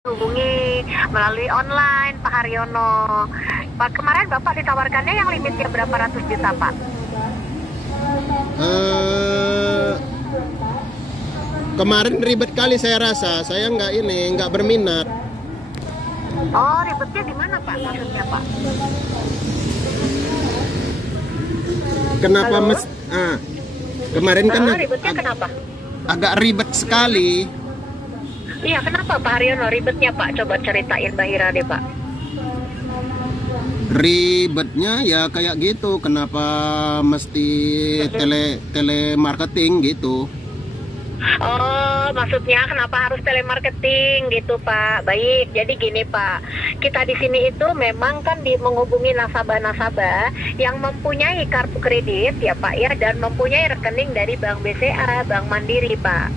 hubungi melalui online Pak Haryono. Pak, kemarin Bapak ditawarkannya yang limitnya berapa ratus juta Pak? Kemarin ribet kali saya rasa, saya nggak berminat. Oh, ribetnya di mana Pak maksudnya Pak? Kenapa Halo? kemarin kan Ribetnya kenapa? agak ribet sekali. Iya, kenapa Pak Haryono ribetnya Pak? Coba ceritain Bahira deh Pak. Ribetnya ya kayak gitu, kenapa mesti telemarketing gitu. Oh, maksudnya kenapa harus telemarketing gitu Pak? Baik, jadi gini Pak, kita di sini itu memang kan menghubungi nasabah-nasabah yang mempunyai kartu kredit ya Pak ya, dan mempunyai rekening dari Bank BCA, Bank Mandiri Pak.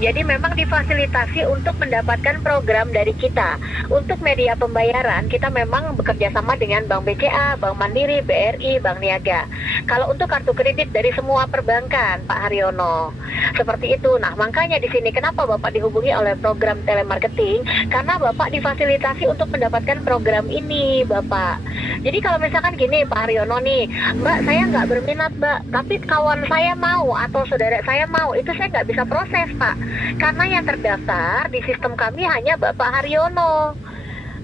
Jadi memang difasilitasi untuk mendapatkan program dari kita. Untuk media pembayaran kita memang bekerja sama dengan Bank BCA, Bank Mandiri, BRI, Bank Niaga. Kalau untuk kartu kredit dari semua perbankan Pak Haryono, seperti itu. Nah, makanya di sini kenapa Bapak dihubungi oleh program telemarketing? Karena Bapak difasilitasi untuk mendapatkan program ini, Bapak. Jadi kalau misalkan gini, Pak Haryono nih, Mbak, saya nggak berminat, Mbak, tapi kawan saya mau atau saudara saya mau, itu saya nggak bisa proses, Pak. Karena yang terdaftar di sistem kami hanya Bapak Haryono.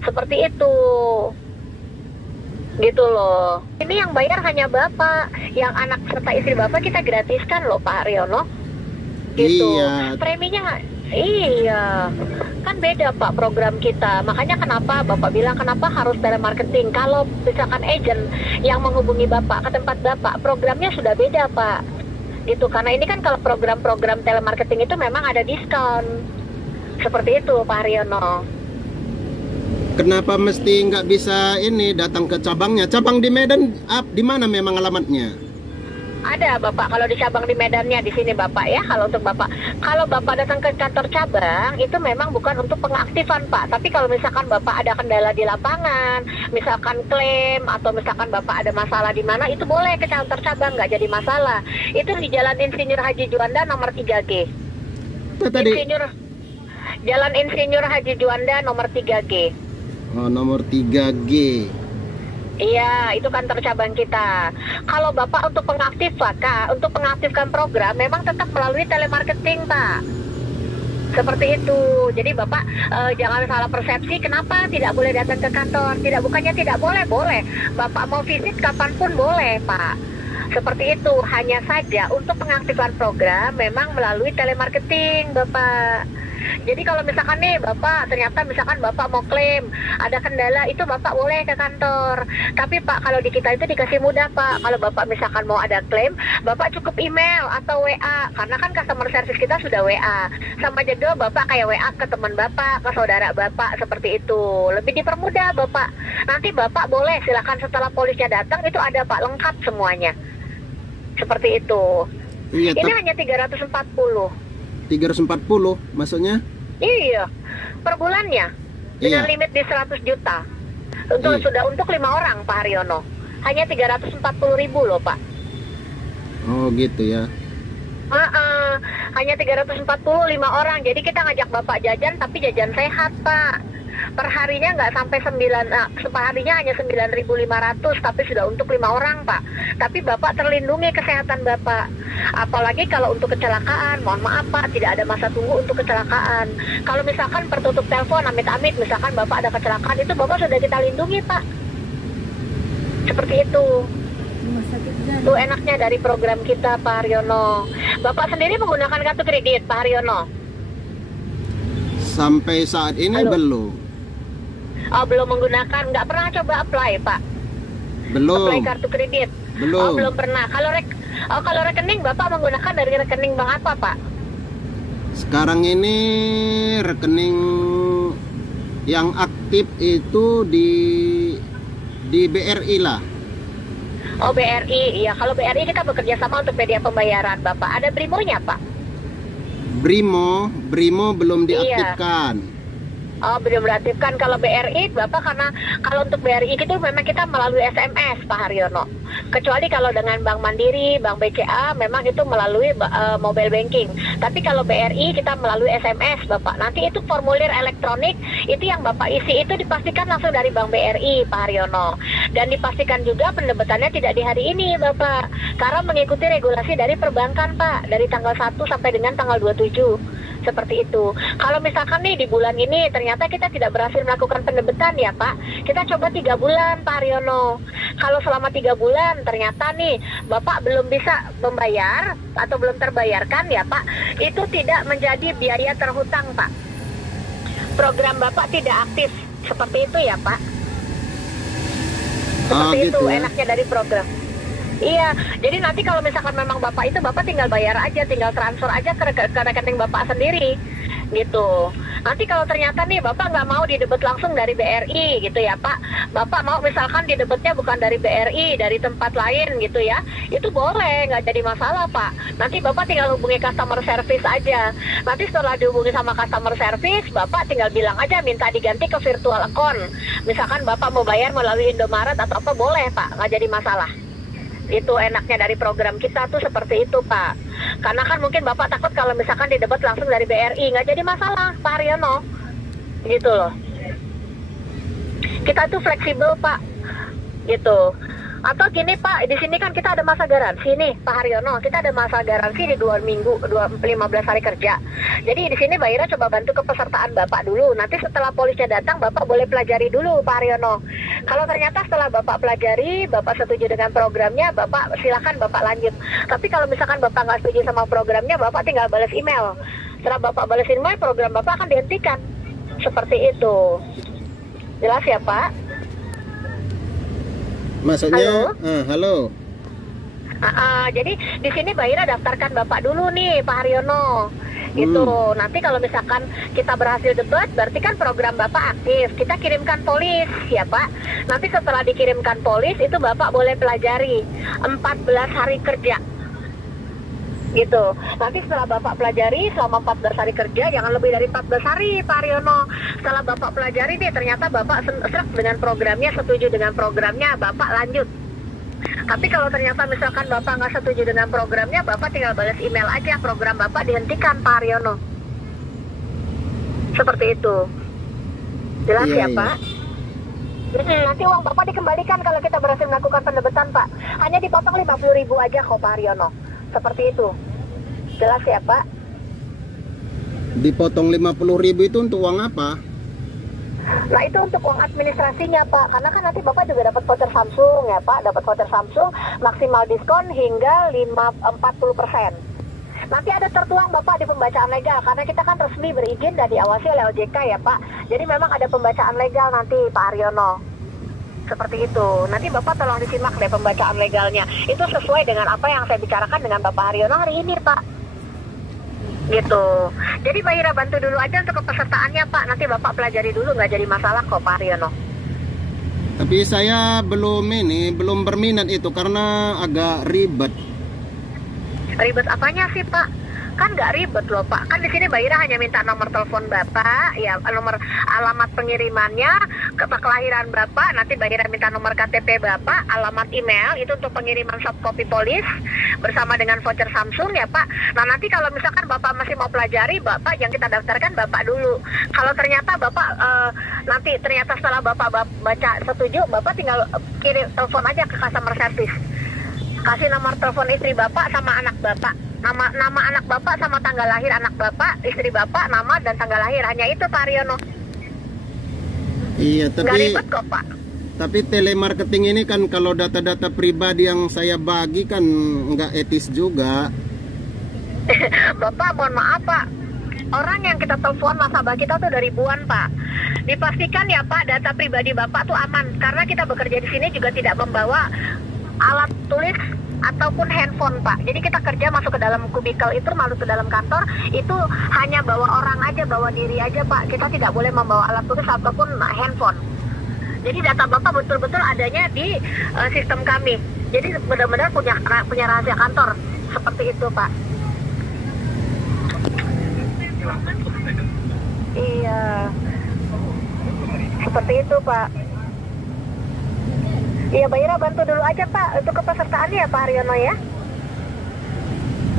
Seperti itu. Gitu loh. Ini yang bayar hanya Bapak. Yang anak serta istri Bapak kita gratiskan loh, Pak Haryono. Gitu. Iya. Preminya iya. Kan beda Pak program kita. Makanya kenapa Bapak bilang kenapa harus telemarketing. Kalau misalkan agent yang menghubungi Bapak ke tempat Bapak, programnya sudah beda Pak. Gitu. Karena ini kan kalau program-program telemarketing itu memang ada diskon. Seperti itu Pak Haryono. Kenapa mesti nggak bisa datang ke cabangnya? Cabang di Medan, di mana memang alamatnya? Ada Bapak, kalau di cabang di Medannya di sini Bapak ya. Kalau untuk Bapak, kalau Bapak datang ke kantor cabang itu memang bukan untuk pengaktifan Pak. Tapi kalau misalkan Bapak ada kendala di lapangan, misalkan klaim atau misalkan Bapak ada masalah di mana, itu boleh ke kantor cabang, nggak jadi masalah. Itu di Jalan Insinyur Haji Juanda nomor 3G. Tadi Jalan Insinyur Haji Juanda nomor 3G. Oh, nomor 3G. Iya, itu kantor cabang kita. Kalau Bapak untuk untuk pengaktifkan program memang tetap melalui telemarketing, Pak. Seperti itu. Jadi Bapak jangan salah persepsi. Kenapa tidak boleh datang ke kantor? Bukannya tidak boleh, boleh. Bapak mau visit kapanpun boleh, Pak. Seperti itu. Hanya saja untuk pengaktifan program memang melalui telemarketing, Bapak. Jadi kalau misalkan nih Bapak ternyata misalkan Bapak mau klaim ada kendala, itu Bapak boleh ke kantor. Tapi Pak, kalau di kita itu dikasih mudah Pak. Kalau Bapak misalkan mau ada klaim, Bapak cukup email atau WA. Karena kan customer service kita sudah WA. Sama juga Bapak kayak WA ke teman Bapak, ke saudara Bapak, seperti itu. Lebih dipermudah Bapak. Nanti Bapak boleh silakan setelah polisnya datang itu ada Pak lengkap semuanya. Seperti itu. Iya, ini hanya 340. 340 maksudnya? Iya, per bulannya dengan Iya. limit di 100 juta. Sudah untuk 5 orang Pak Haryono. Hanya 340.000 loh Pak. Oh gitu ya. Hanya 345 orang. Jadi kita ngajak Bapak jajan, tapi jajan sehat Pak. Perharinya nggak sampai 9, perharinya hanya 9.500, tapi sudah untuk 5 orang Pak. Tapi Bapak terlindungi kesehatan Bapak. Apalagi kalau untuk kecelakaan, mohon maaf Pak, tidak ada masa tunggu untuk kecelakaan. Kalau misalkan tertutup telepon, amit-amit, misalkan Bapak ada kecelakaan, itu Bapak sudah kita lindungi Pak. Seperti itu. Itu enaknya dari program kita Pak Haryono. Bapak sendiri menggunakan kartu kredit Pak Haryono? Sampai saat ini Halo. belum. Oh, belum menggunakan, nggak pernah coba apply Pak? Belum. Apply kartu kredit? Belum. Oh, belum pernah. Kalau rekening Bapak menggunakan dari rekening bank apa Pak? Sekarang ini rekening yang aktif itu di BRI lah. Oh, BRI. Iya, kalau BRI kita bekerja sama untuk media pembayaran Bapak. Ada Brimonya Pak? Brimo belum Iya. diaktifkan. Oh, belum diaktifkan. Kalau BRI Bapak, karena kalau untuk BRI itu memang kita melalui SMS Pak Haryono. Kecuali kalau dengan Bank Mandiri, Bank BCA memang itu melalui mobile banking. Tapi kalau BRI kita melalui SMS, Bapak. Nanti itu formulir elektronik itu yang Bapak isi itu dipastikan langsung dari Bank BRI, Pak Haryono. Dan dipastikan juga pendebetannya tidak di hari ini, Bapak. Karena mengikuti regulasi dari perbankan, Pak, dari tanggal 1 sampai dengan tanggal 27. Seperti itu. Kalau misalkan nih di bulan ini ternyata kita tidak berhasil melakukan pendebetan ya Pak, kita coba 3 bulan Pak Haryono. Kalau selama 3 bulan ternyata nih Bapak belum bisa membayar atau belum terbayarkan ya Pak, itu tidak menjadi biaya terhutang Pak. Program Bapak tidak aktif. Seperti itu ya Pak. Seperti gitu itu ya? Enaknya dari program. Iya, jadi nanti kalau misalkan memang Bapak itu Bapak tinggal bayar aja, tinggal transfer aja ke rekening Bapak sendiri, gitu. Nanti kalau ternyata nih Bapak nggak mau didebet langsung dari BRI, gitu ya Pak. Bapak mau misalkan didebetnya bukan dari BRI, dari tempat lain, gitu ya. Itu boleh, nggak jadi masalah Pak. Nanti Bapak tinggal hubungi customer service aja. Nanti setelah dihubungi sama customer service, Bapak tinggal bilang aja minta diganti ke virtual account. Misalkan Bapak mau bayar melalui Indomaret atau apa, boleh Pak, nggak jadi masalah. Itu enaknya dari program kita tuh seperti itu Pak. Karena kan mungkin Bapak takut kalau misalkan didebat langsung dari BRI, nggak jadi masalah Pak Haryono. Gitu loh. Kita tuh fleksibel Pak. Gitu. Atau gini Pak, di sini kan kita ada masa garansi nih Pak Haryono. Kita ada masa garansi di 2 minggu, 15 hari kerja. Jadi di sini Mbak Ira coba bantu kepesertaan Bapak dulu. Nanti setelah polisnya datang Bapak boleh pelajari dulu Pak Haryono. Kalau ternyata setelah Bapak pelajari, Bapak setuju dengan programnya, Bapak silakan Bapak lanjut. Tapi kalau misalkan Bapak nggak setuju sama programnya, Bapak tinggal balas email. Setelah Bapak balas email, program Bapak akan dihentikan. Seperti itu. Jelas ya Pak? Maksudnya, halo. Jadi di sini Mbak Ira daftarkan Bapak dulu nih Pak Haryono. Gitu. Nanti kalau misalkan kita berhasil debat, berarti kan program Bapak aktif. Kita kirimkan polis ya Pak. Nanti setelah dikirimkan polis itu Bapak boleh pelajari 14 hari kerja. Gitu. Nanti setelah Bapak pelajari selama 14 hari kerja, jangan lebih dari 14 hari Pak Haryono. Setelah Bapak pelajari nih ternyata Bapak serak dengan programnya, setuju dengan programnya, Bapak lanjut. Tapi kalau ternyata misalkan Bapak nggak setuju dengan programnya, Bapak tinggal balas email aja, program Bapak dihentikan Pak Haryono. Seperti itu. Jelas ya Pak? Nanti uang Bapak dikembalikan kalau kita berhasil melakukan pendebetan Pak. Hanya dipotong 50.000 aja kok Pak Haryono. Seperti itu. Jelas ya Pak? Dipotong 50.000 itu untuk uang apa? Nah itu untuk uang administrasinya Pak. Karena kan nanti Bapak juga dapat voucher Samsung ya Pak. Dapat voucher Samsung maksimal diskon hingga 40%. Nanti ada tertuang Bapak di pembacaan legal. Karena kita kan resmi berizin dan diawasi oleh OJK ya Pak. Jadi memang ada pembacaan legal nanti Pak Haryono. Seperti itu. Nanti Bapak tolong disimak deh pembacaan legalnya. Itu sesuai dengan apa yang saya bicarakan dengan Bapak Haryono hari ini Pak. Gitu. Jadi Mbak Ira bantu dulu aja untuk kepesertaannya Pak. Nanti Bapak pelajari dulu, nggak jadi masalah kok Pak Haryono. Tapi saya belum berminat itu karena agak ribet. Ribet apanya sih Pak? Kan nggak ribet loh Pak. Kan di sini Mbak Ira hanya minta nomor telepon Bapak, ya nomor alamat pengirimannya, kelahiran Bapak. Nanti Mbak Ira minta nomor KTP Bapak, alamat email itu untuk pengiriman soft copy polis bersama dengan voucher Samsung ya Pak. Nah nanti kalau misalkan Bapak masih mau pelajari, Bapak yang kita daftarkan Bapak dulu. Kalau ternyata Bapak nanti ternyata setelah Bapak baca setuju, Bapak tinggal kirim telepon aja ke customer service. Kasih nomor telepon istri Bapak sama anak Bapak. Nama anak Bapak sama tanggal lahir anak Bapak, istri Bapak, nama dan tanggal lahir. Hanya itu Pak Haryono. Iya, Nggak ribet kok Pak. Tapi telemarketing ini kan kalau data-data pribadi yang saya bagi kan nggak etis juga. Bapak mohon maaf Pak. Orang yang kita telepon nasabah kita tuh dari ribuan Pak. Dipastikan ya Pak data pribadi Bapak tuh aman. Karena kita bekerja di sini juga tidak membawa alat tulis ataupun handphone Pak. Jadi kita kerja masuk ke dalam kubikel itu, masuk ke dalam kantor itu hanya bawa orang aja, bawa diri aja Pak. Kita tidak boleh membawa alat tulis ataupun handphone. Jadi data Bapak betul-betul adanya di sistem kami. Jadi benar-benar punya rahasia kantor. Seperti itu Pak. Iya. Seperti itu Pak. Iya, Mbak Ira bantu dulu aja Pak untuk kepesertaannya ya Pak Haryono ya.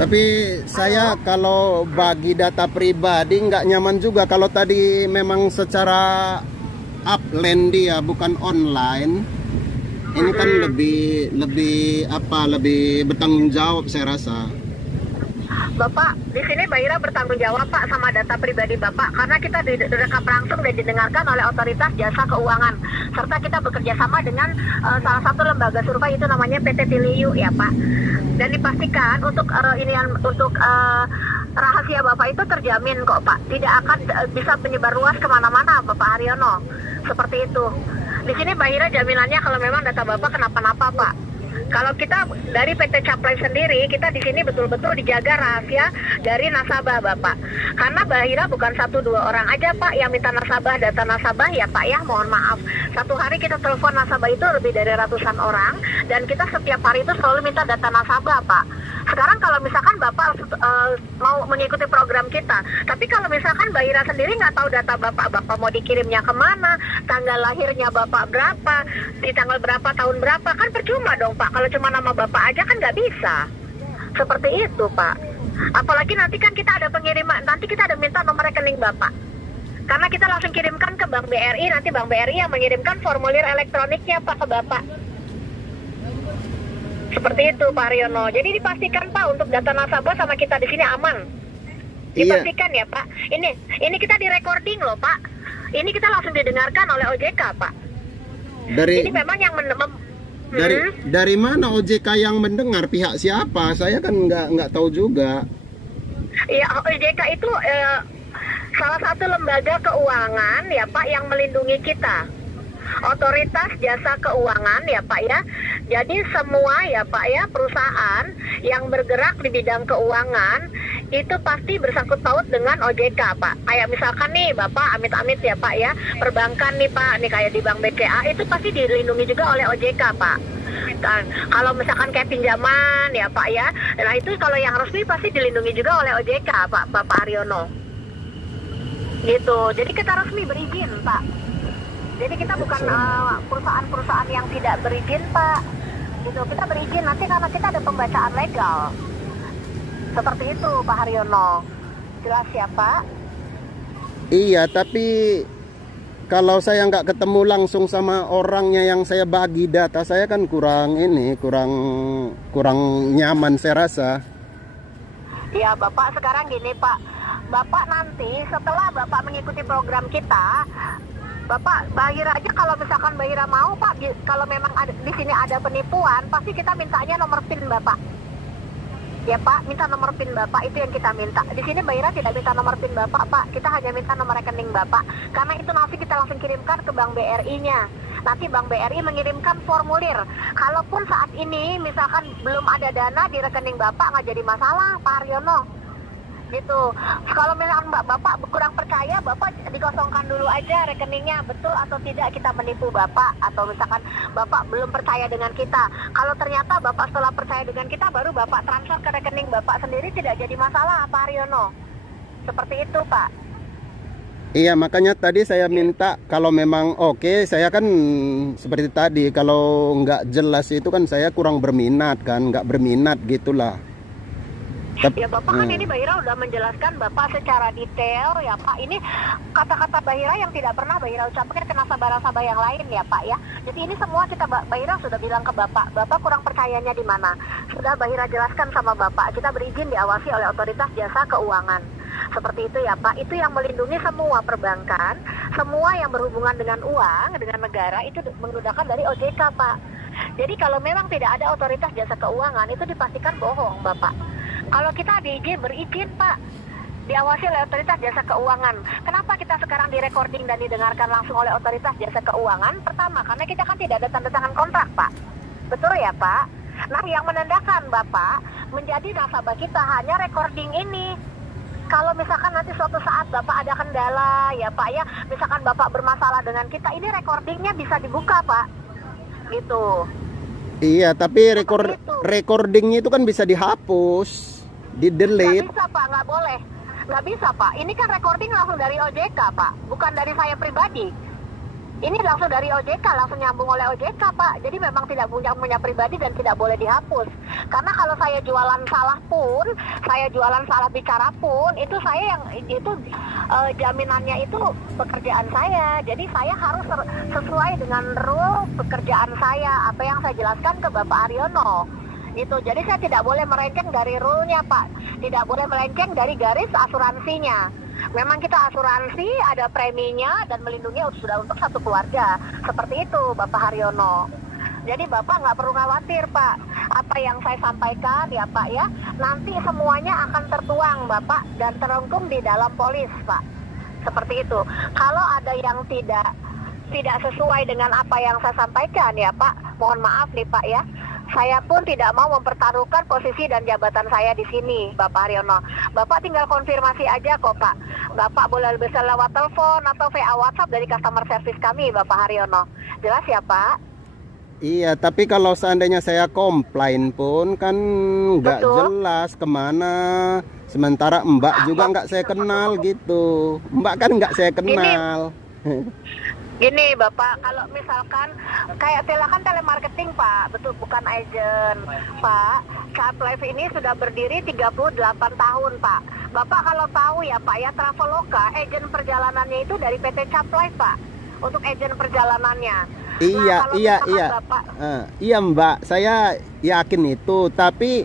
Tapi saya kalau bagi data pribadi nggak nyaman juga kalau tadi memang secara upland dia bukan online. Ini kan lebih bertanggung jawab saya rasa. Bapak, di sini Mbak Ira bertanggung jawab Pak sama data pribadi Bapak karena kita direkam langsung dan didengarkan oleh otoritas jasa keuangan serta kita bekerja sama dengan salah satu lembaga survei itu namanya PT Tiliu ya Pak. Dan dipastikan untuk rahasia Bapak itu terjamin kok Pak, tidak akan bisa menyebar luas kemana-mana Bapak Haryono. Seperti itu. Di sini Mbak Ira jaminannya kalau memang data Bapak kenapa-napa Pak. Kalau kita dari PT Caplay sendiri, kita di sini betul-betul dijaga rahasia dari nasabah Bapak. Karena Mbak Ira bukan 1-2 orang aja Pak yang minta nasabah, data nasabah ya Pak ya, mohon maaf. Satu hari kita telepon nasabah itu lebih dari ratusan orang, dan kita setiap hari itu selalu minta data nasabah Pak. Sekarang kalau misalkan Bapak mau mengikuti program kita, tapi kalau misalkan Mbak Ira sendiri nggak tahu data Bapak mau dikirimnya kemana, tanggal lahirnya Bapak berapa, di tanggal berapa, tahun berapa, kan percuma dong Pak. Kalau cuma nama Bapak aja kan nggak bisa. Seperti itu Pak. Apalagi nanti kan kita ada pengiriman, nanti kita ada minta nomor rekening Bapak. Karena kita langsung kirimkan ke Bank BRI, nanti Bank BRI yang mengirimkan formulir elektroniknya Pak ke Bapak. Seperti itu Pak Haryono. Jadi dipastikan Pak untuk data nasabah sama kita di sini aman. Dipastikan ya Pak. Ini kita di recording loh Pak. Ini kita langsung didengarkan oleh OJK Pak. Jadi memang yang dari mana OJK yang mendengar, pihak siapa? Saya kan nggak tahu juga. Iya, OJK itu salah satu lembaga keuangan ya Pak yang melindungi kita. Otoritas Jasa Keuangan ya Pak ya. Jadi semua ya Pak ya perusahaan yang bergerak di bidang keuangan itu pasti bersangkut paut dengan OJK Pak. Kayak misalkan nih Bapak amit-amit ya Pak ya, perbankan nih Pak, nih kayak di Bank BCA itu pasti dilindungi juga oleh OJK Pak. Dan kalau misalkan kayak pinjaman ya Pak ya, nah itu kalau yang resmi pasti dilindungi juga oleh OJK Pak, Bapak Haryono. Gitu. Jadi kita resmi berizin Pak. Jadi kita bukan perusahaan-perusahaan yang tidak berizin Pak. Gitu. Kita berizin nanti karena kita ada pembacaan legal. Seperti itu Pak Haryono. Jelas ya Pak? Iya, tapi kalau saya nggak ketemu langsung sama orangnya yang saya bagi data, saya kan kurang nyaman saya rasa. Ya Bapak, sekarang gini Pak. Bapak nanti setelah Bapak mengikuti program kita, Bapak Bahira aja kalau misalkan Bahira mau Pak, kalau memang ada, di sini ada penipuan, pasti kita mintanya nomor PIN Bapak. Ya Pak, minta nomor PIN Bapak, itu yang kita minta. Di sini Bahira tidak minta nomor PIN Bapak Pak, kita hanya minta nomor rekening Bapak. Karena itu nanti kita langsung kirimkan ke Bank BRI-nya. Nanti Bank BRI mengirimkan formulir. Kalaupun saat ini misalkan belum ada dana di rekening Bapak, nggak jadi masalah Pak Haryono. Gitu. Kalau misalkan Bapak kurang percaya, Bapak dikosongkan dulu aja rekeningnya, betul atau tidak kita menipu Bapak, atau misalkan Bapak belum percaya dengan kita. Kalau ternyata Bapak setelah percaya dengan kita, baru Bapak transfer ke rekening Bapak sendiri, tidak jadi masalah Pak Haryono. Seperti itu Pak. Iya, makanya tadi saya minta kalau memang oke, saya kan seperti tadi, kalau nggak jelas itu kan saya kurang berminat kan, nggak berminat gitulah. Ya Bapak kan ini Mbak Ira udah menjelaskan Bapak secara detail ya Pak. Ini kata-kata Mbak Ira yang tidak pernah Mbak Ira ucapkan ke nasabah-nasabah yang lain ya Pak ya. Jadi ini semua kita Mbak Ira sudah bilang ke Bapak. Bapak kurang percayanya di mana? Sudah Mbak Ira jelaskan sama Bapak. Kita berizin diawasi oleh Otoritas Jasa Keuangan. Seperti itu ya Pak. Itu yang melindungi semua perbankan, semua yang berhubungan dengan uang, dengan negara itu menggunakan dari OJK Pak. Jadi kalau memang tidak ada Otoritas Jasa Keuangan itu dipastikan bohong Bapak. Kalau kita berizin Pak, diawasi oleh Otoritas Jasa Keuangan. Kenapa kita sekarang direcording dan didengarkan langsung oleh Otoritas Jasa Keuangan? Pertama, karena kita kan tidak ada tanda tangan kontrak Pak. Betul ya Pak? Nah, yang menandakan Bapak menjadi nasabah kita hanya recording ini. Kalau misalkan nanti suatu saat Bapak ada kendala ya Pak ya, misalkan Bapak bermasalah dengan kita, ini recordingnya bisa dibuka Pak. Gitu. Iya, tapi recordingnya itu kan bisa dihapus, di-delete. Nggak bisa Pak, nggak boleh. Nggak bisa Pak, ini kan recording langsung dari OJK Pak, bukan dari saya pribadi. Ini langsung dari OJK, langsung nyambung oleh OJK, Pak. Jadi memang tidak punya pribadi dan tidak boleh dihapus. Karena kalau saya jualan salah pun, saya jualan salah bicara pun, itu saya yang itu jaminannya itu pekerjaan saya. Jadi saya harus sesuai dengan rule pekerjaan saya, apa yang saya jelaskan ke Bapak Haryono. Gitu. Jadi saya tidak boleh melenceng dari rule-nya, Pak. Tidak boleh melenceng dari garis asuransinya. Memang kita asuransi, ada preminya dan melindungi sudah untuk satu keluarga. Seperti itu Bapak Haryono. Jadi Bapak nggak perlu khawatir, Pak. Apa yang saya sampaikan ya Pak ya, nanti semuanya akan tertuang Bapak dan terangkum di dalam polis, Pak. Seperti itu. Kalau ada yang tidak sesuai dengan apa yang saya sampaikan ya Pak, mohon maaf nih Pak ya. Saya pun tidak mau mempertaruhkan posisi dan jabatan saya di sini, Bapak Haryono. Bapak tinggal konfirmasi aja kok, Pak. Bapak boleh bisa lewat telepon atau VA WhatsApp dari customer service kami, Bapak Haryono. Jelas ya, Pak? Iya, tapi kalau seandainya saya komplain pun kan nggak jelas kemana. Sementara Mbak juga nggak saya kenal gitu. Mbak kan nggak saya kenal. Gini Bapak, kalau misalkan kayak silakan telemarketing Pak, betul bukan agent Pak. Caplife ini sudah berdiri 38 tahun Pak. Bapak kalau tahu ya Pak ya, Traveloka agent perjalanannya itu dari PT Caplife Pak, untuk agent perjalanannya. Iya, Bapak, iya Mbak, saya yakin itu. Tapi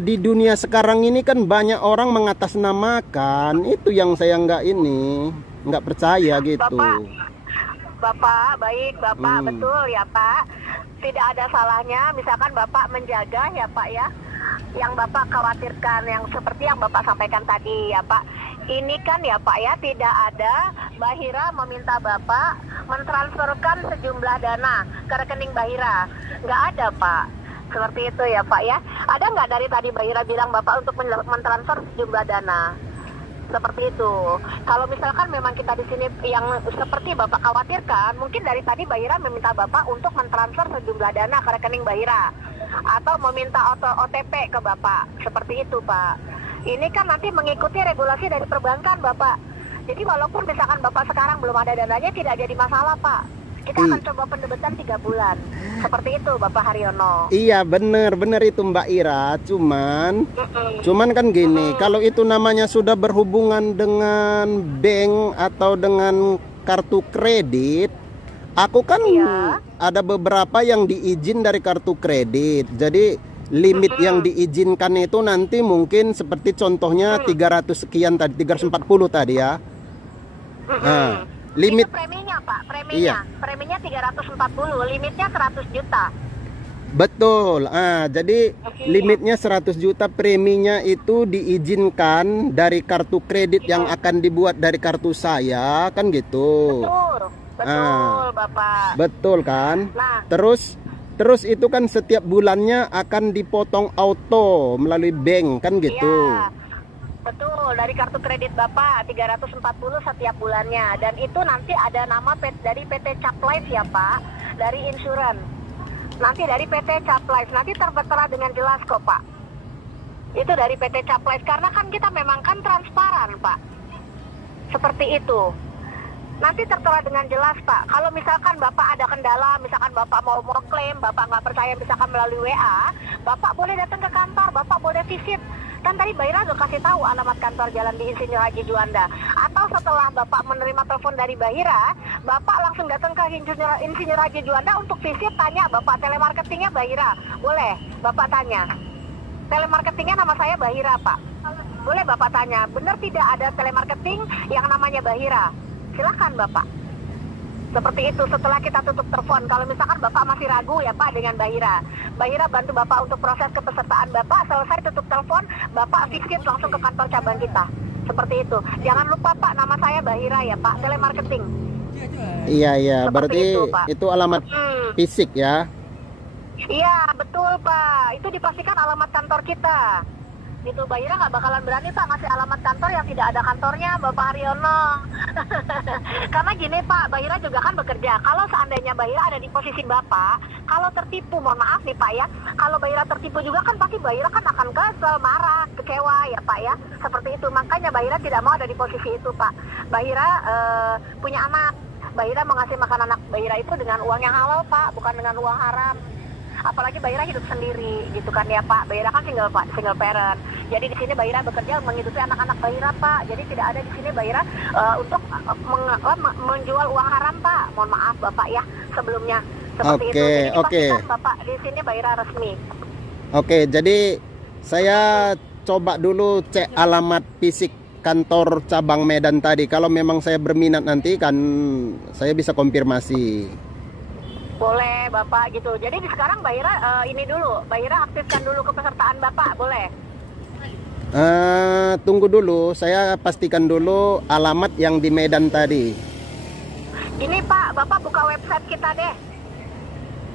di dunia sekarang ini kan banyak orang mengatasnamakan, itu yang saya nggak percaya gitu. Bapak baik Bapak betul ya Pak. Tidak ada salahnya misalkan Bapak menjaga ya Pak ya, yang Bapak khawatirkan yang seperti yang Bapak sampaikan tadi ya Pak. Ini kan ya Pak ya, tidak ada Bahira meminta Bapak mentransferkan sejumlah dana ke rekening Bahira. Nggak ada Pak. Seperti itu ya Pak ya. Ada nggak dari tadi Bahira bilang Bapak untuk mentransfer sejumlah dana? Seperti itu. Kalau misalkan memang kita di sini yang seperti Bapak khawatirkan, mungkin dari tadi Bahira meminta Bapak untuk mentransfer sejumlah dana ke rekening Bahira atau meminta OTP ke Bapak. Seperti itu, Pak. Ini kan nanti mengikuti regulasi dari perbankan, Bapak. Jadi walaupun misalkan Bapak sekarang belum ada dananya, tidak jadi masalah, Pak. Kita akan coba pendebetan 3 bulan. Seperti itu Bapak Haryono. Iya bener itu Mbak Ira. Cuman kan gini, kalau itu namanya sudah berhubungan dengan bank atau dengan kartu kredit, aku kan ada beberapa yang diizin dari kartu kredit. Jadi limit yang diizinkan itu nanti mungkin seperti contohnya 300 sekian tadi, 340 tadi ya. Nah, limit itu preminya Pak, iya. Preminya 340, limitnya 100 juta. Betul. Jadi limitnya 100 juta, preminya itu diizinkan dari kartu kredit yang akan dibuat dari kartu saya, kan gitu. Betul Bapak. Betul kan? Nah, terus itu kan setiap bulannya akan dipotong auto melalui bank, kan gitu. Iya. Betul, dari kartu kredit Bapak 340 setiap bulannya. Dan itu nanti ada nama dari PT Caplife ya Pak, dari insurance. Nanti dari PT Caplife, nanti tertera dengan jelas kok Pak. Itu dari PT Caplife, karena kan kita memang kan transparan Pak. Seperti itu. Nanti tertera dengan jelas Pak. Kalau misalkan Bapak ada kendala, misalkan Bapak mau klaim, Bapak nggak percaya misalkan melalui WA, Bapak boleh datang ke kantor, Bapak boleh visit. Kan tadi Bahira udah kasih tahu alamat kantor Jalan di Insinyur Haji Juanda. Atau setelah Bapak menerima telepon dari Bahira, Bapak langsung datang ke Insinyur Haji Juanda untuk visit, tanya Bapak telemarketingnya Bahira. Boleh Bapak tanya. Telemarketingnya nama saya Bahira Pak. Boleh Bapak tanya, benar tidak ada telemarketing yang namanya Bahira? Silakan Bapak. Seperti itu, setelah kita tutup telepon. Kalau misalkan Bapak masih ragu ya Pak dengan Bahira, Bahira bantu Bapak untuk proses kepesertaan Bapak. Selesai tutup telepon, Bapak visit langsung ke kantor cabang kita. Seperti itu. Jangan lupa Pak, nama saya Bahira ya Pak, telemarketing. Iya, berarti itu alamat fisik ya? Iya, betul Pak. Itu dipastikan alamat kantor kita. Gitu, Bahira nggak bakalan berani Pak ngasih alamat kantor yang tidak ada kantornya Bapak Haryono. Karena gini Pak, Bahira juga kan bekerja. Kalau seandainya Bahira ada di posisi Bapak, kalau tertipu, mohon maaf nih Pak ya, kalau Bahira tertipu juga kan pasti Bahira kan akan kesel, marah, kecewa ya Pak ya. Seperti itu, makanya Bahira tidak mau ada di posisi itu Pak. Bahira punya anak, Mbak Ira mengasih makan anak Mbak Ira itu dengan uang yang halal Pak, bukan dengan uang haram. Apalagi Mbak Ira hidup sendiri gitu kan ya Pak. Mbak Ira kan single parent. Jadi di sini Mbak Ira bekerja menghidupi anak-anak Mbak Ira Pak. Jadi tidak ada di sini Mbak Ira untuk menjual uang haram Pak. Mohon maaf Bapak ya sebelumnya. Seperti itu. Jadi dipastikan Bapak di sini Mbak Ira resmi. Oke, jadi saya coba dulu cek alamat fisik kantor cabang Medan tadi. Kalau memang saya berminat nanti kan saya bisa konfirmasi. Boleh Bapak gitu. Jadi sekarang Mbak Ira ini dulu, Mbak Ira aktifkan dulu kepesertaan Bapak, boleh? Tunggu dulu, saya pastikan dulu alamat yang di Medan tadi. Ini Pak, Bapak buka website kita deh.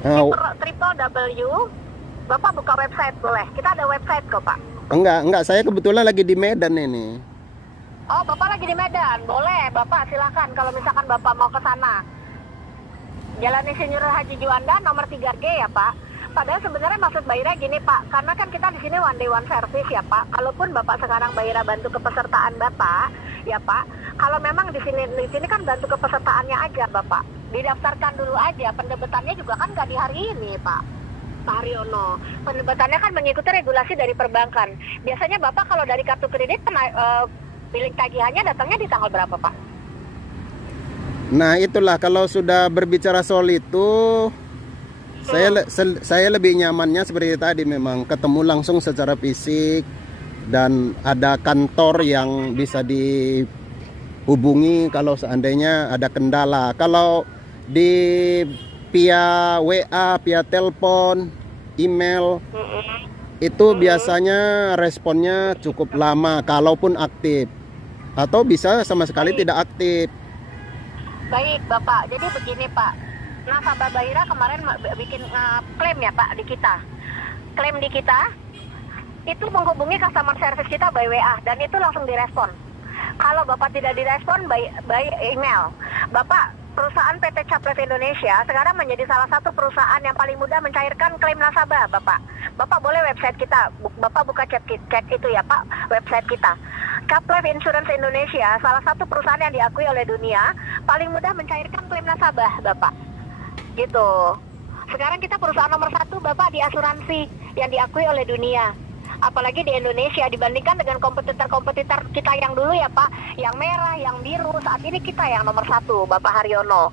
www. Bapak buka website boleh. Kita ada website kok Pak. Enggak, saya kebetulan lagi di Medan ini. Oh, Bapak lagi di Medan. Boleh, Bapak silakan kalau misalkan Bapak mau ke sana. Jalan Insinyur Haji Juanda nomor 3G ya Pak. Padahal sebenarnya maksud Mbak Ira gini Pak, karena kan kita di sini one day one service ya Pak. Kalaupun Bapak sekarang Mbak Ira bantu kepesertaan Bapak, ya Pak. Kalau memang di sini kan bantu kepesertaannya aja Bapak. Didaftarkan dulu aja, pendebetannya juga kan nggak di hari ini Pak. Pak Haryono, pendebetannya kan mengikuti regulasi dari perbankan. Biasanya Bapak kalau dari kartu kredit bilik tagihannya datangnya di tanggal berapa Pak? Nah itulah, kalau sudah berbicara soal itu saya lebih nyamannya seperti tadi, memang ketemu langsung secara fisik dan ada kantor yang bisa dihubungi kalau seandainya ada kendala. Kalau di via WA, via telepon, email itu biasanya responnya cukup lama kalaupun aktif, atau bisa sama sekali tidak aktif. Baik Bapak, jadi begini Pak, nasabah Mbak Ira kemarin bikin klaim ya Pak di kita. Klaim di kita itu menghubungi customer service kita by WA dan itu langsung direspon. Kalau Bapak tidak direspon by email, Bapak, perusahaan PT Caplev Indonesia sekarang menjadi salah satu perusahaan yang paling mudah mencairkan klaim nasabah Bapak. Bapak boleh website kita, Bapak buka cek itu ya Pak, website kita. Caplev Insurance Indonesia salah satu perusahaan yang diakui oleh dunia paling mudah mencairkan klaim nasabah Bapak. Gitu. Sekarang kita perusahaan nomor 1 Bapak di asuransi yang diakui oleh dunia. Apalagi di Indonesia dibandingkan dengan kompetitor kita yang dulu ya Pak, yang merah, yang biru, saat ini kita yang nomor 1 Bapak Haryono.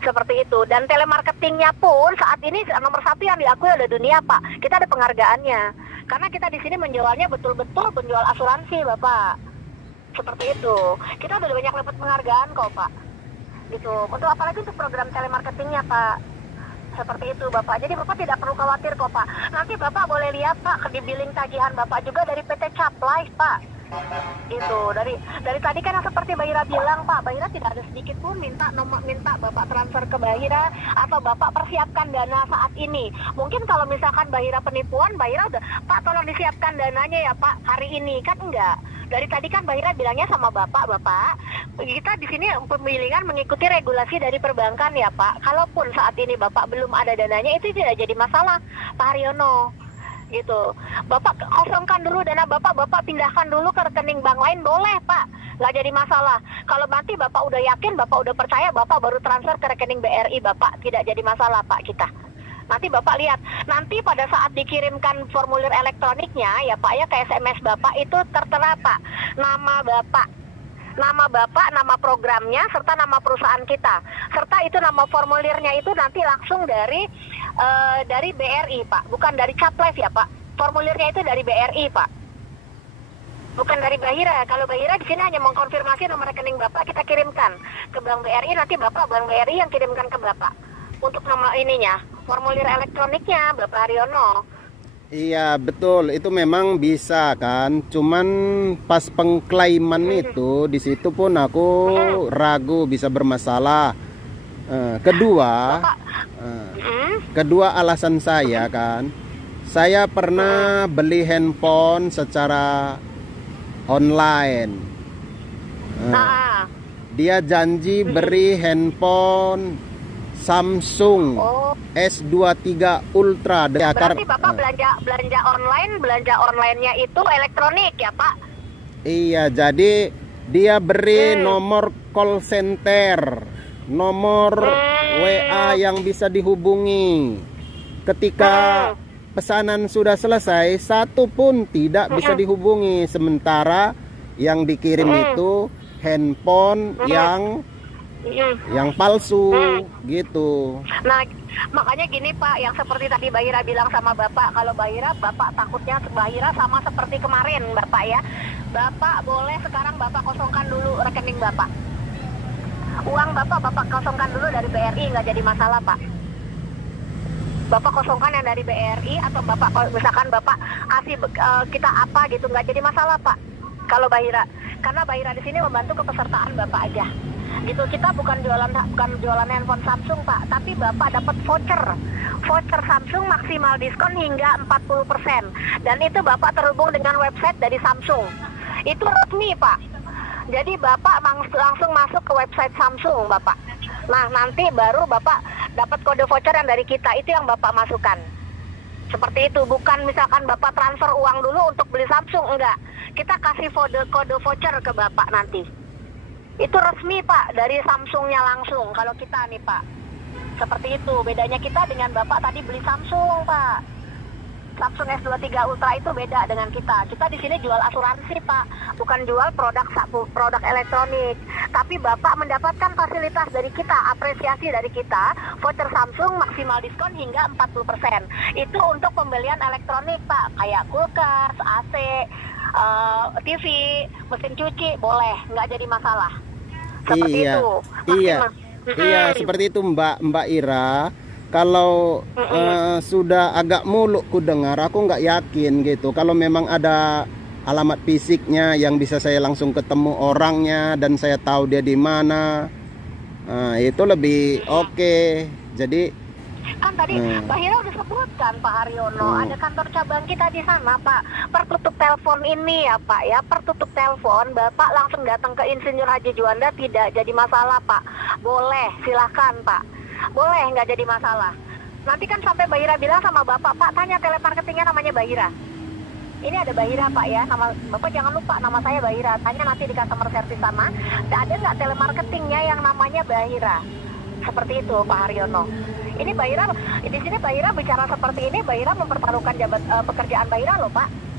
Seperti itu. Dan telemarketingnya pun saat ini nomor 1 yang diakui oleh dunia Pak. Kita ada penghargaannya. Karena kita di sini menjualnya betul-betul penjual asuransi Bapak. Seperti itu. Kita udah banyak dapat penghargaan kok Pak. Gitu. Untuk apalagi untuk program telemarketingnya Pak. Seperti itu Bapak. Jadi Bapak tidak perlu khawatir kok Pak. Nanti Bapak boleh lihat Pak di billing tagihan Bapak juga dari PT Caplev Pak. Itu dari tadi kan yang seperti Mbak Ira bilang Pak, Mbak Ira tidak ada sedikit pun minta Bapak transfer ke Mbak Ira atau Bapak persiapkan dana saat ini. Mungkin kalau misalkan Mbak Ira penipuan, Mbak Ira udah Pak tolong disiapkan dananya ya Pak hari ini, kan enggak. Dari tadi kan Mbak Ira bilangnya sama Bapak, kita di sini pembilingan mengikuti regulasi dari perbankan ya Pak. Kalaupun saat ini Bapak belum ada dananya itu tidak jadi masalah Pak Haryono. Gitu. Bapak kosongkan dulu dana Bapak pindahkan dulu ke rekening bank lain boleh Pak, nggak jadi masalah. Kalau nanti Bapak udah yakin, Bapak udah percaya, Bapak baru transfer ke rekening BRI Bapak, tidak jadi masalah Pak kita. Nanti Bapak lihat, nanti pada saat dikirimkan formulir elektroniknya ya Pak ya ke SMS Bapak itu tertera Pak nama Bapak, nama programnya, serta nama perusahaan kita. Serta itu nama formulirnya itu nanti langsung dari BRI Pak, bukan dari Caplev ya Pak. Formulirnya itu dari BRI Pak, bukan dari Mbak Ira. Kalau Mbak Ira di sini hanya mengkonfirmasi nomor rekening Bapak, kita kirimkan ke Bank BRI, nanti Bank BRI yang kirimkan ke Bapak untuk nama ininya, formulir elektroniknya Bapak Haryono. Iya betul, itu memang bisa kan. Cuman pas pengklaiman itu di situ pun aku ragu bisa bermasalah. Kedua alasan saya kan, saya pernah beli handphone secara online. Dia janji beri handphone Samsung S23 Ultra. Berarti Bapak belanja online-nya itu elektronik ya Pak? Iya, jadi dia beri nomor call center nomor WA yang bisa dihubungi. Ketika pesanan sudah selesai, satu pun tidak bisa dihubungi. Sementara yang dikirim itu handphone yang palsu gitu. Nah, makanya gini Pak, yang seperti tadi Bahira bilang sama Bapak, kalau Bahira, Bapak takutnya Bahira sama seperti kemarin Bapak ya. Bapak boleh sekarang Bapak kosongkan dulu rekening Bapak. Uang Bapak kosongkan dulu dari BRI, nggak jadi masalah Pak. Bapak kosongkan yang dari BRI atau Bapak misalkan Bapak kasih kita apa gitu, nggak jadi masalah Pak. Kalau Bahira, karena Bahira di sini membantu kepesertaan Bapak aja. Gitu, kita bukan jualan handphone Samsung Pak, tapi Bapak dapat voucher Samsung maksimal diskon hingga 40%, dan itu Bapak terhubung dengan website dari Samsung. Itu resmi Pak, jadi Bapak langsung masuk ke website Samsung Bapak. Nah, nanti baru Bapak dapat kode voucher yang dari kita, itu yang Bapak masukkan. Seperti itu, bukan misalkan Bapak transfer uang dulu untuk beli Samsung, enggak. Kita kasih kode voucher ke Bapak nanti. Itu resmi Pak, dari Samsungnya langsung. Kalau kita nih Pak, seperti itu. Bedanya kita dengan Bapak tadi beli Samsung Pak. Samsung S23 Ultra itu beda dengan kita. Kita di sini jual asuransi Pak, bukan jual produk elektronik. Tapi Bapak mendapatkan fasilitas dari kita, apresiasi dari kita, voucher Samsung maksimal diskon hingga 40%. Itu untuk pembelian elektronik Pak, kayak kulkas, AC, TV, mesin cuci, boleh, nggak jadi masalah. Seperti itu. Iya, seperti itu Mbak Ira. Kalau sudah agak muluk ku dengar, aku nggak yakin gitu. Kalau memang ada alamat fisiknya yang bisa saya langsung ketemu orangnya dan saya tahu dia di mana, itu lebih oke. Jadi kan tadi Pak Hira udah sebutkan Pak Haryono, ada kantor cabang kita di sana Pak. Per tutup telepon ini ya Pak ya, per tutup telepon Bapak langsung datang ke Insinyur Haji Juanda, tidak jadi masalah Pak. Boleh, silakan Pak. Boleh, nggak jadi masalah. Nanti kan sampai Bahira bilang sama Bapak, Pak tanya telemarketingnya namanya Bahira. Ini ada Bahira Pak ya, nama Bapak jangan lupa nama saya Bahira. Tanya nanti di customer service sana, ada nggak telemarketingnya yang namanya Bahira. Seperti itu Pak Haryono. Ini Bahira, di sini Bahira bicara seperti ini, Bahira mempertaruhkan pekerjaan Bahira loh Pak.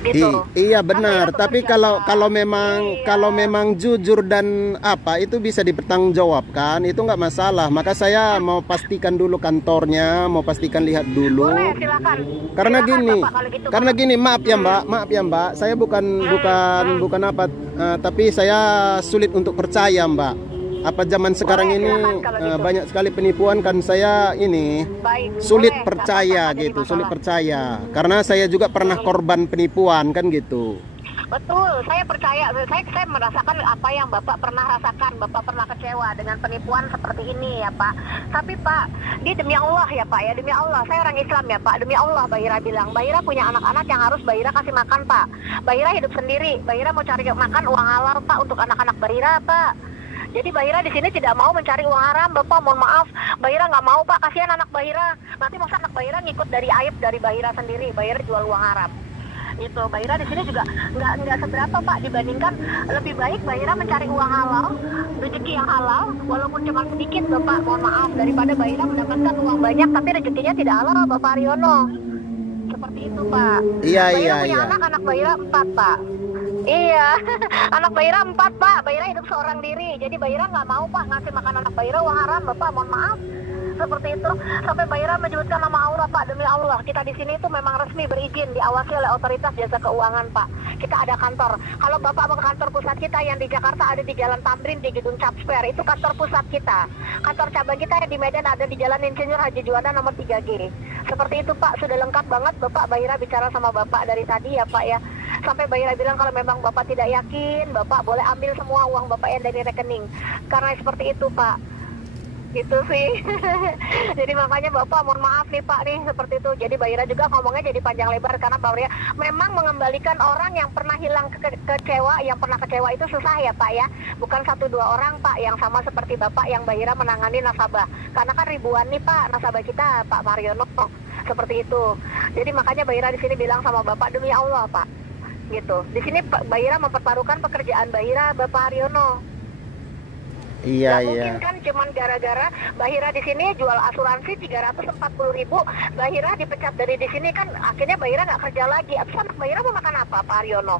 Gitu. Iya benar, tapi kalau memang jujur dan apa itu bisa dipertanggungjawabkan, itu nggak masalah. Maka saya mau pastikan dulu kantornya, mau pastikan lihat dulu. Boleh, silakan. Karena silakan, gini, Bapak, gitu, karena gini, maaf ya Mbak, saya bukan apa, tapi saya sulit untuk percaya Mbak. Apa zaman sekarang ini gitu. Banyak sekali penipuan, kan saya ini sulit percaya gitu, sulit percaya karena saya juga pernah korban penipuan kan gitu. Betul, saya percaya, saya merasakan apa yang Bapak pernah rasakan. Bapak pernah kecewa dengan penipuan seperti ini ya Pak. Tapi Pak, ini demi Allah ya Pak ya, demi Allah, saya orang Islam ya Pak, demi Allah Bahira bilang, Bahira punya anak-anak yang harus Bahira kasih makan Pak. Bahira hidup sendiri, Bahira mau cari makan uang halal Pak untuk anak-anak Bahira Pak. Jadi Bahira di sini tidak mau mencari uang haram, Bapak. Mohon maaf, Bahira nggak mau Pak. Kasihan anak Bahira. Nanti masa anak Bahira ngikut dari aib dari Bahira sendiri. Bahira jual uang haram. Itu Bahira di sini juga nggak seberapa Pak, dibandingkan lebih baik Bahira mencari uang halal, rezeki yang halal, walaupun cuma sedikit Bapak. Mohon maaf, daripada Bahira mendapatkan uang banyak tapi rezekinya tidak halal Bapak Haryono. Seperti itu Pak. Iya. Punya anak Bahira 4 Pak. Iya, anak Bahira 4 Pak. Bahira hidup seorang diri. Jadi Bahira nggak mau Pak ngasih makan anak Bahira uang haram Bapak. Mohon maaf. Seperti itu. Sampai Bahira menyebutkan nama Allah Pak. Demi Allah, kita di sini itu memang resmi berizin, diawasi oleh otoritas jasa keuangan Pak. Kita ada kantor. Kalau Bapak mau ke kantor pusat kita yang di Jakarta ada di Jalan Tamrin di Gedung Capsper, itu kantor pusat kita. Kantor cabang kita yang di Medan ada di Jalan Insinyur Haji Juanda nomor 3G. Seperti itu Pak, sudah lengkap banget Bapak. Bahira bicara sama Bapak dari tadi ya Pak ya. Sampai Bahira bilang kalau memang Bapak tidak yakin, Bapak boleh ambil semua uang Bapak yang dari rekening. Karena seperti itu Pak. Gitu sih. Jadi makanya Bapak mohon maaf nih Pak nih, seperti itu. Jadi Bahira juga ngomongnya jadi panjang lebar karena Bahira memang mengembalikan orang yang pernah hilang kecewa, yang pernah kecewa itu susah ya Pak ya. Bukan 1-2 orang Pak yang sama seperti Bapak yang Bahira menangani nasabah. Karena kan ribuan nih Pak nasabah kita Pak Mariono. Seperti itu. Jadi makanya Bahira di sini bilang sama Bapak demi Allah Pak. Gitu. Di sini Bahira mempertaruhkan pekerjaan Bahira Bapak Haryono. Iya, Nggak mungkin iya. kan cuman gara-gara Mbak Hira di sini jual asuransi 340.000, Mbak Hira dipecat dari di sini kan akhirnya Mbak Hira nggak kerja lagi. Abis anak Mbak Hira mau makan apa, Pak Aryono?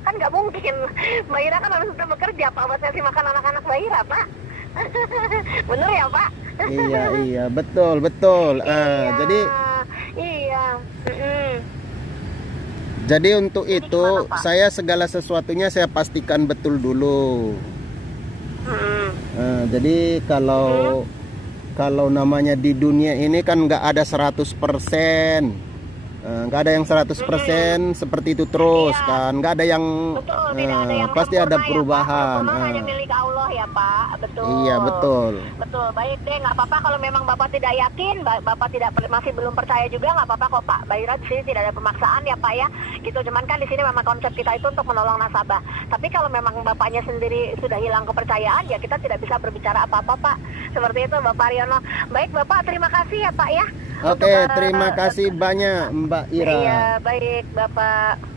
Kan nggak mungkin. Mbak Hira kan harus tetap bekerja, Pak, buat ngasih makan anak-anak Mbak Hira, Pak. Bener ya, Pak? Iya, iya, betul, betul. Iya, Jadi iya. Mm-mm. jadi untuk Jadi itu gimana, Pak? saya segala sesuatunya saya pastikan betul dulu. Mm-mm. Jadi kalau namanya di dunia ini kan nggak ada 100%. Nggak ada yang 100% seperti itu terus Iya. kan. Nggak ada yang Betul, tidak ada yang pasti sempurna ada ya, Pak. perubahan. Sempurna hanya milik Allah ya, Pak. Betul. Iya, betul. Betul, baik deh, nggak apa-apa kalau memang Bapak tidak yakin, Bapak tidak masih belum percaya juga, nggak apa-apa kok, Pak. Mbak Ira di sini tidak ada pemaksaan ya, Pak ya. Gitu, cuman kan di sini memang konsep kita itu untuk menolong nasabah. Tapi kalau memang Bapaknya sendiri sudah hilang kepercayaan, ya kita tidak bisa berbicara apa-apa, Pak. Seperti itu, Bapak Aryono. Baik, Bapak, terima kasih ya, Pak ya. Oke, Untuk, terima kasih banyak Mbak Ira. Iya, baik, Bapak.